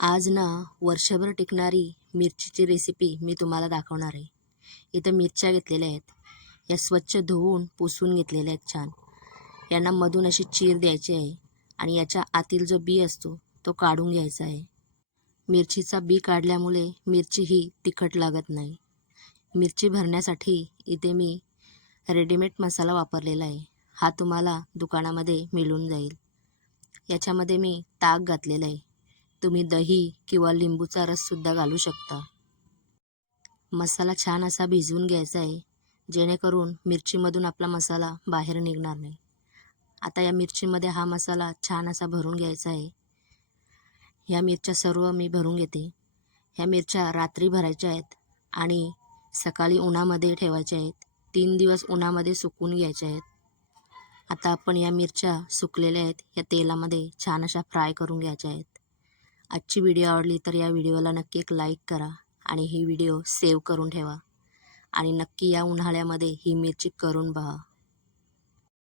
आज ना वर्षभर टिकणारी मिरचीची रेसिपी मी तुम्हाला दाखवणार आहे. इथं मिरच्या घेतलेल्या आहेत. या स्वच्छ धुवून पुसून घेतलेल्या आहेत छान. यांना मधून अशी चीर द्यायची आहे आणि याच्या आतील जो बी असतो तो काढून घ्यायचा आहे. मिरचीचा बी काढल्यामुळे मिरची ही तिखट लागत नाही. मिरची भरण्यासाठी इथे मी रेडीमेड मसाला वापरलेला आहे. हा तुम्हाला दुकानामध्ये मिळून जाईल. याच्यामध्ये मी ताक घातलेलं आहे. तुम्ही दही किंवा लिंबूचा रससुद्धा घालू शकता. मसाला छान असा भिजवून घ्यायचा आहे, जेणेकरून मिरचीमधून आपला मसाला बाहेर निघणार नाही. आता या मिरचीमध्ये हा मसाला छान असा भरून घ्यायचा आहे. ह्या मिरच्या सर्व मी भरून घेते. ह्या मिरच्या रात्री भरायच्या आहेत आणि सकाळी उन्हामध्ये ठेवायच्या आहेत. 3 दिवस उन्हामध्ये सुकवून घ्यायच्या आहेत. आता आपण या मिरच्या सुकलेल्या आहेत या तेलामध्ये छान अशा फ्राय करून घ्यायच्या आहेत. आजची व्हिडिओ आवडली तर या व्हिडिओला नक्की एक लाईक करा आणि ही व्हिडिओ सेव्ह करून ठेवा आणि नक्की या उन्हाळ्यामध्ये ही मिरची करून पहा.